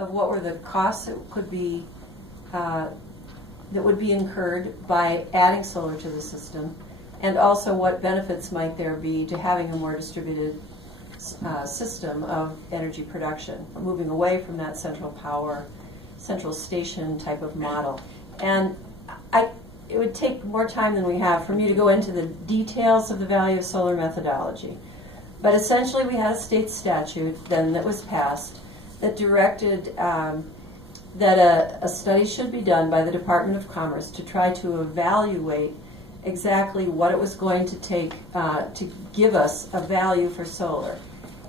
of what were the costs that could be that would be incurred by adding solar to the system, and also what benefits might there be to having a more distributed system of energy production, moving away from that central power, central station type of model. And it would take more time than we have for me to go into the details of the value of solar methodology. But essentially we had a state statute then that was passed that directed that a study should be done by the Department of Commerce to try to evaluate exactly what it was going to take to give us a value for solar.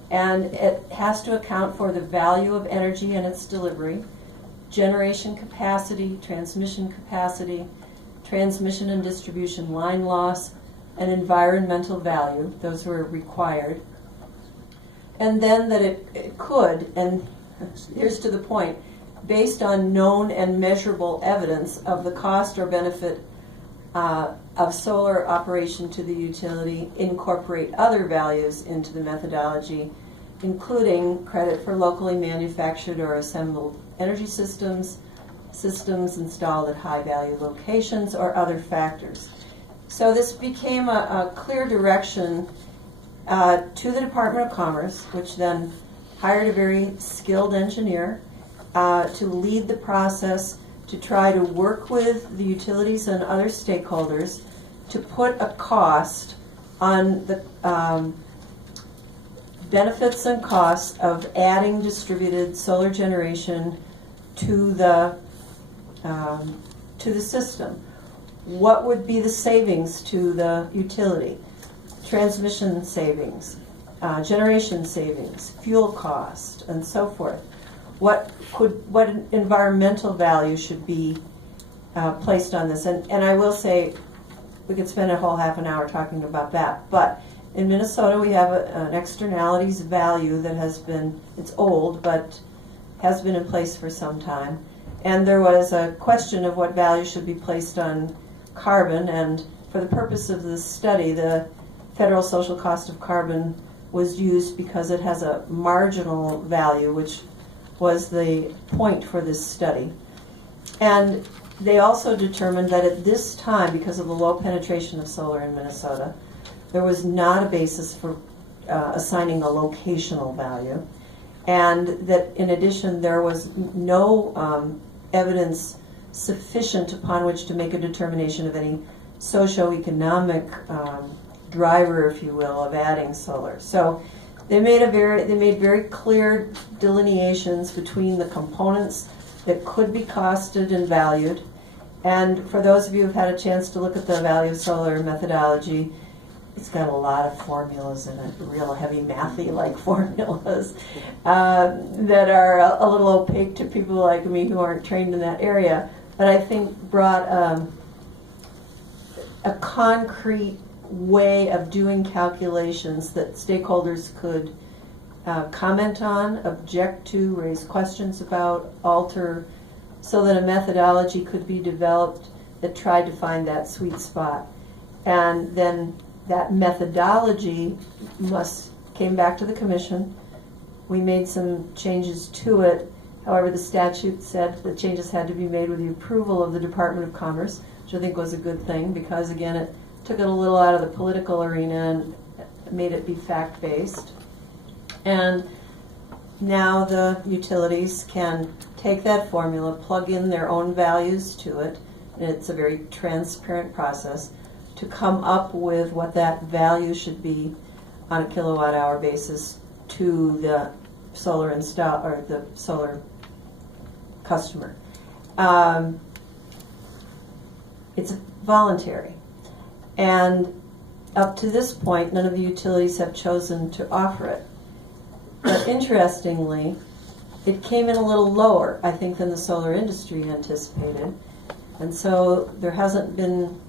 And it has to account for the value of energy and its delivery, generation capacity, transmission and distribution line loss, and environmental value. Those were required. And then that it could, and here's to the point, based on known and measurable evidence of the cost or benefit of solar operation to the utility, incorporate other values into the methodology, including credit for locally manufactured or assembled energy systems installed at high-value locations, or other factors. So this became a clear direction to the Department of Commerce, which then hired a very skilled engineer to lead the process, to try to work with the utilities and other stakeholders to put a cost on the benefits and costs of adding distributed solar generation to the system. What would be the savings to the utility? Transmission savings, generation savings, fuel cost, and so forth. What environmental value should be placed on this? And I will say, we could spend a whole half an hour talking about that, but in Minnesota we have an externalities value that has been, it's old, but has been in place for some time. And there was a question of what value should be placed on carbon, and for the purpose of this study, the federal social cost of carbon was used because it has a marginal value, which was the point for this study. And they also determined that at this time, because of the low penetration of solar in Minnesota, there was not a basis for assigning a locational value, and that in addition there was no evidence sufficient upon which to make a determination of any socioeconomic driver, if you will, of adding solar. So they made very clear delineations between the components that could be costed and valued. And for those of you who've had a chance to look at the value of solar methodology, it's got a lot of formulas in it, real heavy mathy-like formulas that are a little opaque to people like me who aren't trained in that area, but I think brought a concrete way of doing calculations that stakeholders could comment on, object to, raise questions about, alter, so that a methodology could be developed that tried to find that sweet spot. And then that methodology came back to the commission. We made some changes to it. However, the statute said the changes had to be made with the approval of the Department of Commerce, which I think was a good thing because, again, it took it a little out of the political arena and made it be fact-based. And now the utilities can take that formula, plug in their own values to it, and it's a very transparent process to come up with what that value should be on a kilowatt-hour basis to the solar or the solar customer. It's voluntary, and up to this point, none of the utilities have chosen to offer it. But interestingly, it came in a little lower, I think, than the solar industry anticipated, and so there hasn't been,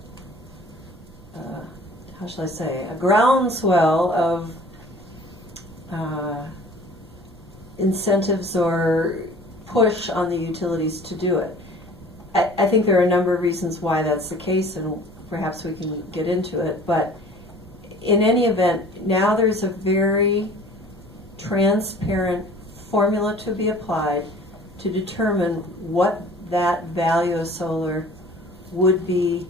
how shall I say, a groundswell of incentives or push on the utilities to do it. I think there are a number of reasons why that's the case, and perhaps we can get into it, but in any event, now there's a very transparent formula to be applied to determine what that value of solar would be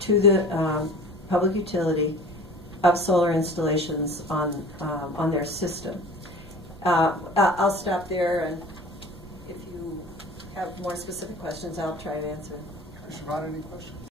to the public utility of solar installations on their system. I'll stop there, and if you have more specific questions, I'll try to answer. Commissioner Rod, any questions?